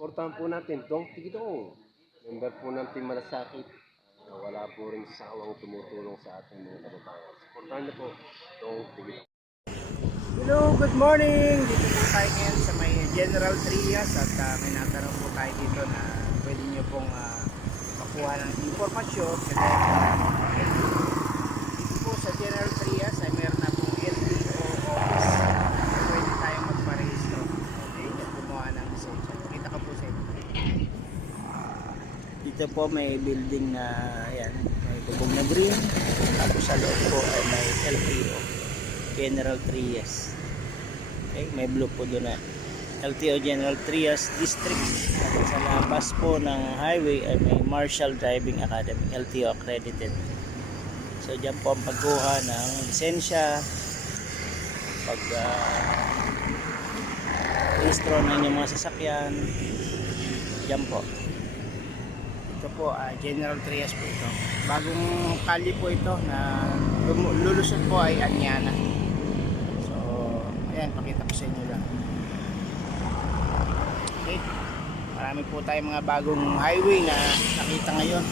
Supportahan po natin Dong Tigidong. Member po ng Team Malasakit. Wala po rin sawang tumutulong sa ating mga kababayan. Supportahan niyo po Dong Tigidong. Hello, good morning! Dito po tayo ngayon sa may General Trias at may natanong po tayo dito na pwede nyo pong makuha ng informasyon. Dito po sa General Trias ay meron na pong LTO office na pwede tayong magparehistro. Okay, at gumawa ng lisensya. Kita ko po sa inyo. Dito po may building na yan, may bubong na green. Tapos sa loob po ay may LTO. General Trias. Okay, may blue po doon na LTO General Trias District. At sa labas po ng highway ay may Marshall Driving Academy, LTO accredited. So dyan po ang pagkuha ng lisensya, pag registro ng inyong mga sasakyan. Dyan po. Ito po General Trias po ito. Bagong kalye po ito na lulusot po ay Anyana. Ayan, pakita ko sa inyo lang. Okay. Marami po tayong mga bagong highway na nakita ngayon.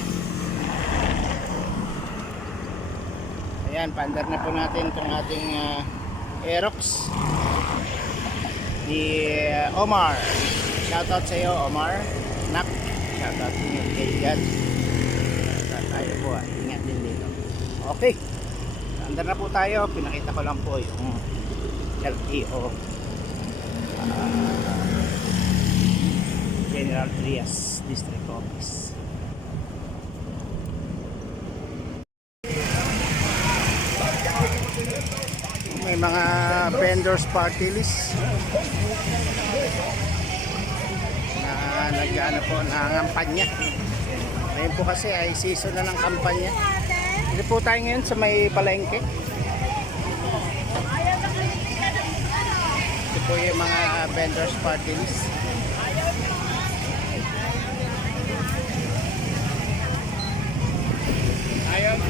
Ayan, paandar na po natin itong ating Aerox. Ni Omar. Shoutout sa iyo, Omar. Nak. Shoutout sa inyo kay Jan. Tayo po, ingat din dito. Okay. Paandar na po tayo. Pinakita ko lang po yung LTO General Trias District Office. May mga vendors party list na nag-ano po, nangangampanya. Ngayon po kasi ay season na ng kampanya. Dito po tayo ngayon sa may palengke. Po yung mga vendors party list. Ayaw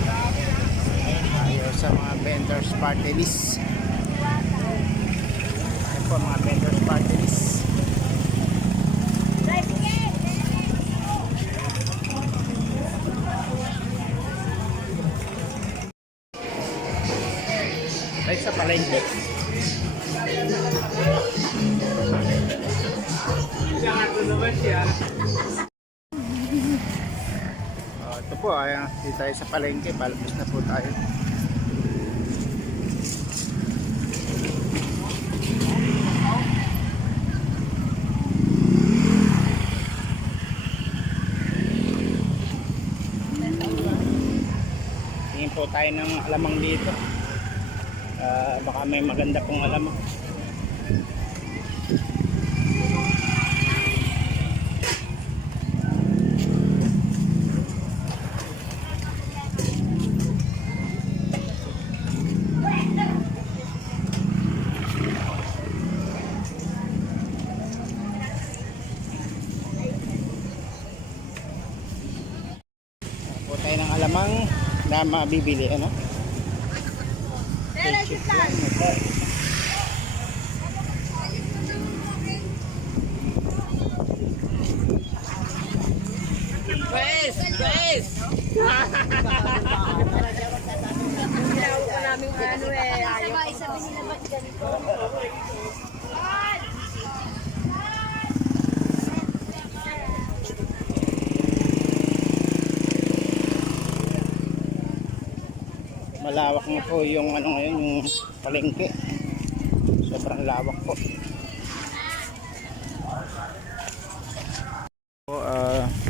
sa mga vendors party list. Ayan po mga vendors party list. Tayo sa palengke. Ito po, dito tayo sa palengke, palabas na po tayo. Tingin po tayo ng alamang dito. Baka may maganda pong alamang. Tayo ng alamang na mabibili, ano? Guys! Guys! Ginawa ko namin ano eh. Sabay-sabay nila ba't ganito? Malawak na po yung ano ngayon, yung palengke. Sobrang lawak po.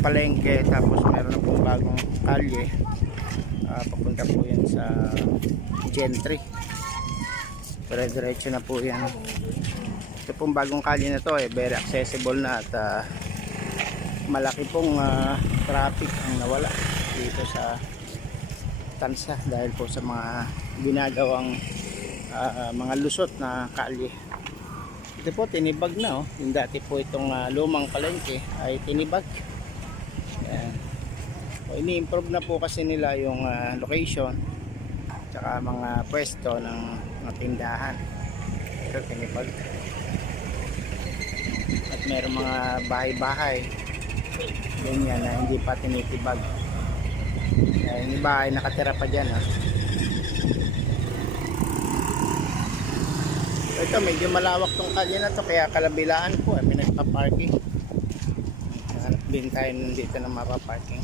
Palengke, tapos meron na pong bagong kalye. Papunta po yan sa Gentry. Dire-diretso na po yan. Ito pong bagong kalye na to very accessible na at malaki pong traffic ang nawala dito sa Tansa dahil po sa mga ginagawang mga lusot na kalye. Ito po tinibag na, yung dati po itong lumang palengke ay tinibag. Ayan. Ini-improve na po kasi nila yung location tsaka mga pwesto ng mga tindahan. Ito tinibag. At meron mga bahay-bahay ganyan na hindi pa tinitibag. Yung iba ay nakatira pa dyan ha. Ito medyo malawak tong kalye na to kaya kalabilaan po may nagpa-parking. Hanap din tayo dito na mapaparking.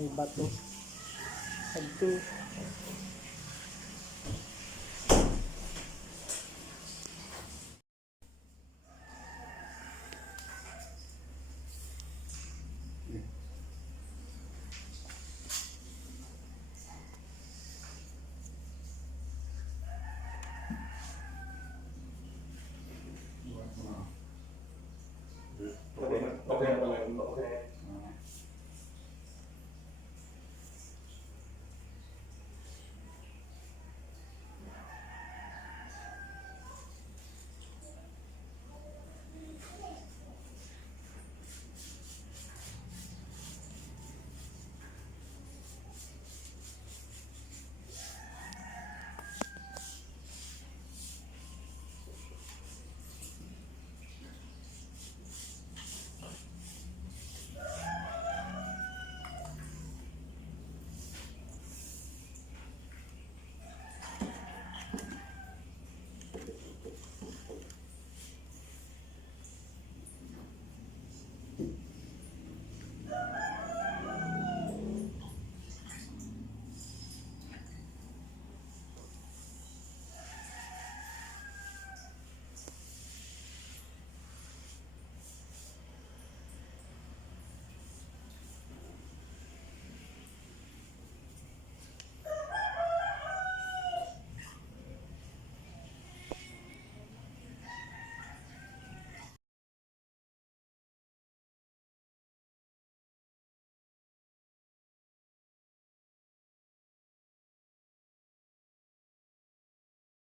May bato. Adto.